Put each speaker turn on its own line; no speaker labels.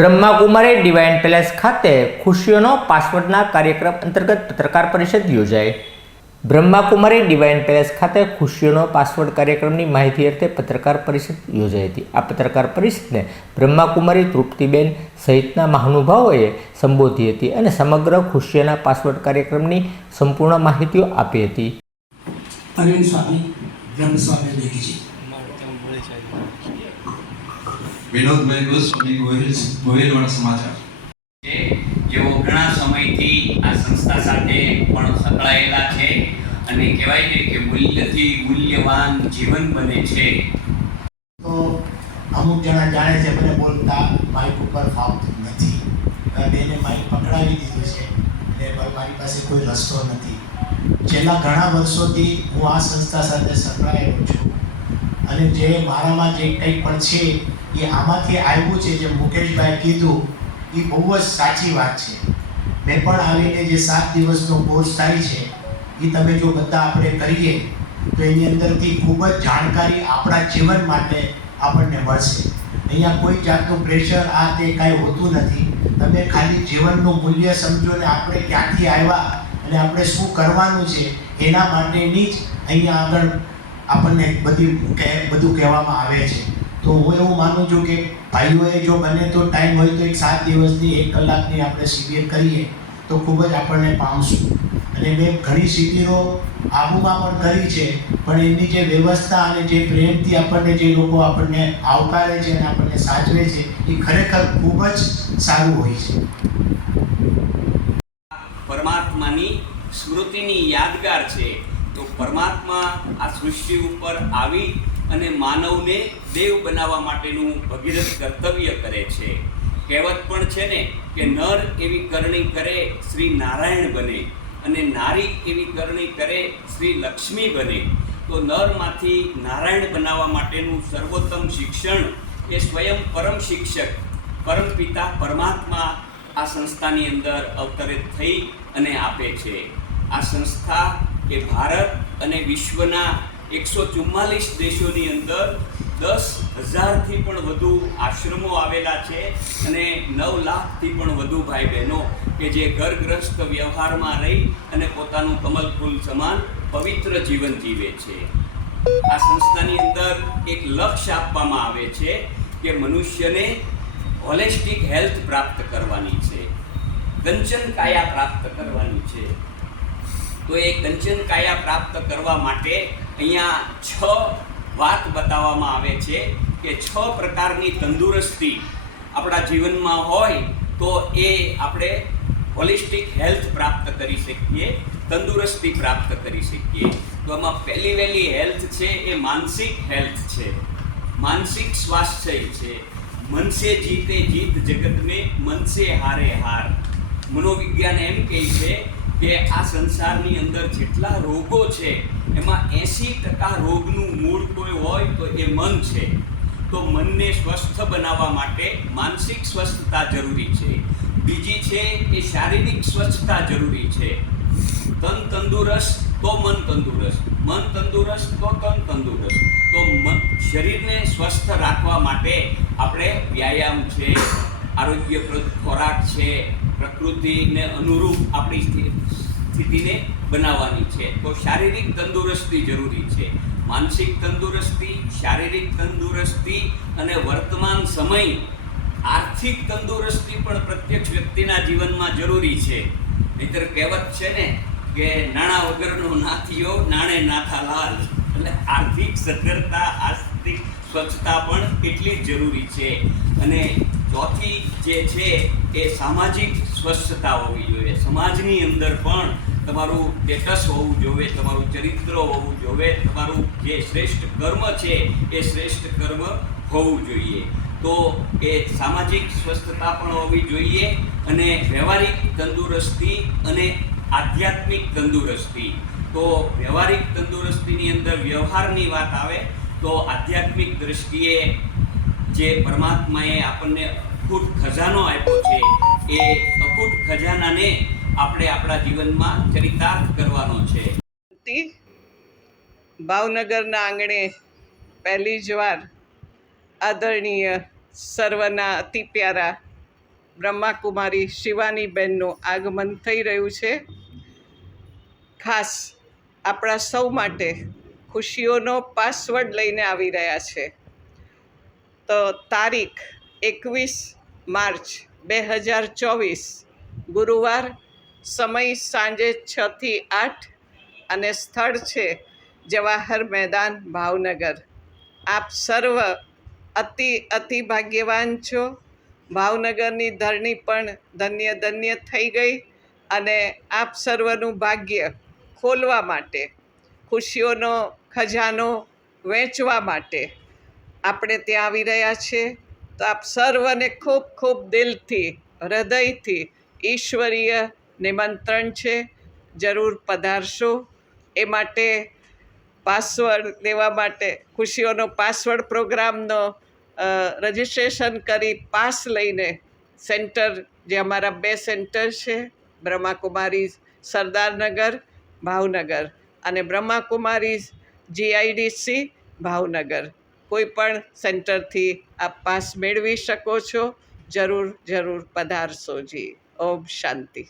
Brahmakumari divine palace ખાતે ખુશીઓનો પાસવર્ડના કાર્યક્રમ અંતર્ગત પત્રકાર પરિષદ યોજાઈ. બ્રહ્માકુમારી ડિવાઇન પેલેસ ખાતે ખુશીઓનો પાસવર્ડ કાર્યક્રમની માહિતી અર્થે પત્રકાર પરિષદ યોજાઈ હતી. આ પત્રકાર પરિષદને બ્રહ્માકુમારી તૃપ્તિબેન સહિતના મહાનુભાવોએ સંબોધી હતી અને સમગ્ર ખુશીઓના પાસવર્ડ કાર્યક્રમની સંપૂર્ણ માહિતીઓ આપી હતી.
સ્વામી
વિનોદભાઈ ગોસ્વામી ગોહિલ ગોહિલવાડા સમાચાર.
છે જેઓ ઘણા સમયથી આ સંસ્થા સાથે પણ સંકળાયેલા છે અને કહેવાય છે કે મૂલ્યથી મૂલ્યવાન જીવન બને છે.
તો અમુક જણા જાણે છે મને બોલતા માઇક ઉપર ફાવતું નથી. બેને માઇક પકડાવી દીધું છે એટલે મારી પાસે કોઈ રસ્તો નથી. છેલ્લા ઘણા વર્ષોથી હું આ સંસ્થા સાથે સંકળાયેલો છું. અને જે મારામાં જે કંઈ પણ છે એ આમાંથી આવ્યું છે જે મુકેશભાઈ કીધું, એ બહુ જ સાચી વાત છે. મેં પણ આવીને જે સાત દિવસનો કોર્સ થાય છે, એ તમે જો બધા આપણે કરીએ, તો એની અંદરથી ખૂબ જ જાણકારી આપણા જીવન માટે આપણને મળશે. અહીંયા કોઈ જાતનું પ્રેશર આ તે કાંઈ હોતું નથી. તમે ખાલી જીવનનું મૂલ્ય સમજો ને આપણે ક્યાંથી આવ્યા અને આપણે શું કરવાનું છે, એના માટેની જ અહીંયા આગળ આપણને બધી બધું કહેવામાં આવે છે. તો હું એવું માનું છું કે ભાઈઓએ જો બને તો ટાઈમ હોય તો એક સાત દિવસની, એક કલાકની આપણે શિબિર કરીએ, તો ખૂબ જ આપણને પામશું. અને મેં ઘણી શિબિરો આબુમાં પણ કરી છે, પણ એમની જે વ્યવસ્થા અને જે પ્રેમથી આપણને જે લોકો આપણને આવકારે છે અને આપણને સાચવે છે, એ ખરેખર ખૂબ જ સારું હોય છે.
પરમાત્માની સ્મૃતિની યાદગાર છે. તો પરમાત્મા આ સૃષ્ટિ ઉપર આવી અને માનવને દેવ બનાવવા માટેનું ભગીરથ કર્તવ્ય કરે છે. કહેવત પણ છે ને કે નર એવી કરણી કરે, શ્રી નારાયણ બને અને નારી એવી કરણી કરે, શ્રી લક્ષ્મી બને. તો નરમાંથી નારાયણ બનાવવા માટેનું સર્વોત્તમ શિક્ષણ એ સ્વયં પરમ શિક્ષક, પરમ પિતા પરમાત્મા આ સંસ્થાની અંદર અવતરિત થઈ અને આપે છે. આ સંસ્થા એ ભારત અને વિશ્વના એકસો ચુમ્માલીસ દેશોની અંદર દસ હજારથી પણ વધુ આશ્રમો આવેલા છે અને નવ લાખથી પણ વધુ ભાઈ બહેનો કે જે ઘરગ્રસ્ત વ્યવહારમાં રહી અને પોતાનું કમલ ફૂલ સમાન પવિત્ર જીવન જીવે છે. આ સંસ્થાની અંદર એક લક્ષ્ય આપવામાં આવે છે કે મનુષ્યને હોલિસ્ટિક હેલ્થ પ્રાપ્ત કરવાની છે. કંચન કાયા પ્રાપ્ત કરવાની છે. તો એ કંચન કાયા પ્રાપ્ત કરવા માટે અહીંયા છ વાત બતાવવામાં આવે છે કે છ પ્રકારની તંદુરસ્તી આપણા જીવનમાં હોય તો એ આપણે હોલિસ્ટિક હેલ્થ પ્રાપ્ત કરી શકીએ, તંદુરસ્તી પ્રાપ્ત કરી શકીએ. તો એમાં પહેલી વહેલી હેલ્થ છે એ માનસિક હેલ્થ છે. માનસિક સ્વાસ્થ્ય છે. મનસે જીતે જીત જગતને, મનસે હારે હાર. મનોવિજ્ઞાન એમ કહે છે કે આ સંસારની અંદર જેટલા રોગો છે, એમાં એંસી ટકા રોગનું મૂળ કોઈ હોય તો એ મન છે. તો મનને સ્વસ્થ બનાવવા માટે માનસિક સ્વસ્થતા જરૂરી છે. બીજી છે એ શારીરિક સ્વચ્છતા જરૂરી છે. તન તંદુરસ્ત તો મન તંદુરસ્ત. મન તંદુરસ્ત તો તન તંદુરસ્ત. તો મન શરીરને સ્વસ્થ રાખવા માટે આપણે વ્યાયામ છે, આરોગ્યપ્રદ ખોરાક છે પ્રકૃતિને અનુરૂપ આપણી સ્થિતિને બનાવવાની છે. તો શારીરિક તંદુરસ્તી જરૂરી છે. માનસિક તંદુરસ્તી, શારીરિક તંદુરસ્તી અને વર્તમાન સમય આર્થિક તંદુરસ્તી પણ પ્રત્યક્ષ વ્યક્તિના જીવનમાં જરૂરી છે. નહીતર કહેવત છે ને કે નાણાં વગરનો નાથીઓ નાણે નાથા લાલ. એટલે આર્થિક સદ્ધરતા, આર્થિક સ્વચ્છતા પણ એટલી જ જરૂરી છે. અને ચોથી જે છે એ સામાજિક સ્વચ્છતા હોવી જોઈએ. સમાજની અંદર પણ તમારું સ્ટેટસ હોવું જોઈએ, તમારું ચરિત્ર હોવું જોઈએ, તમારું જે શ્રેષ્ઠ કર્મ છે એ શ્રેષ્ઠ કર્મ હોવું જોઈએ. તો એ સામાજિક સ્વસ્થતા પણ હોવી જોઈએ અને વ્યવહારિક તંદુરસ્તી અને આધ્યાત્મિક તંદુરસ્તી. તો વ્યવહારિક તંદુરસ્તીની અંદર વ્યવહારની વાત આવે તો આધ્યાત્મિક દ્રષ્ટિએ જે પરમાત્માએ આપણને અખૂટ ખજાનો આપ્યો એ અખૂટ ખજાનાને આપણે આપણા જીવનમાં ચરિતાર્થ કરવાનો છે.
ભાવનગરના આંગણે પહેલી જ વાર આદરણીય સર્વના અતિ પ્યારા બ્રહ્માકુમારી શિવાનીબેનનું આગમન થઈ રહ્યું છે. ખાસ આપણા સૌ માટે ખુશીઓનો પાસવર્ડ લઈને આવી રહ્યા છે. તો તારીખ એકવીસ માર્ચ બે હજાર ચોવીસ ગુરુવાર સમય સાંજે છથી આઠ અને સ્થળ છે જવાહર મેદાન ભાવનગર. આપ સર્વ અતિ અતિ ભાગ્યવાન છો. ભાવનગરની ધરણી પણ ધન્ય ધન્ય થઈ ગઈ અને આપ સર્વનું ભાગ્ય ખોલવા માટે, ખુશીઓનો ખજાનો વહેંચવા માટે આપણે ત્યાં આવી રહ્યા છીએ. તો આપ સર્વને ખૂબ ખૂબ દિલથી, હૃદયથી ઈશ્વરીય નિમંત્રણ છે. જરૂર પધારશો. એ માટે પાસવર્ડ દેવા માટે, ખુશીઓનો પાસવર્ડ પ્રોગ્રામનો રજિસ્ટ્રેશન કરી પાસ લઈને સેન્ટર, જે અમારા બે સેન્ટર છે, બ્રહ્માકુમારી સરદારનગર, ભાવનગર અને બ્રહ્માકુમારી જીઆઈડીસી, ભાવનગર. કોઈ પણ સેન્ટરથી આપ પાસ મેળવી શકો છો. જરૂર જરૂર પધારશો જી. ઓમ શાંતિ.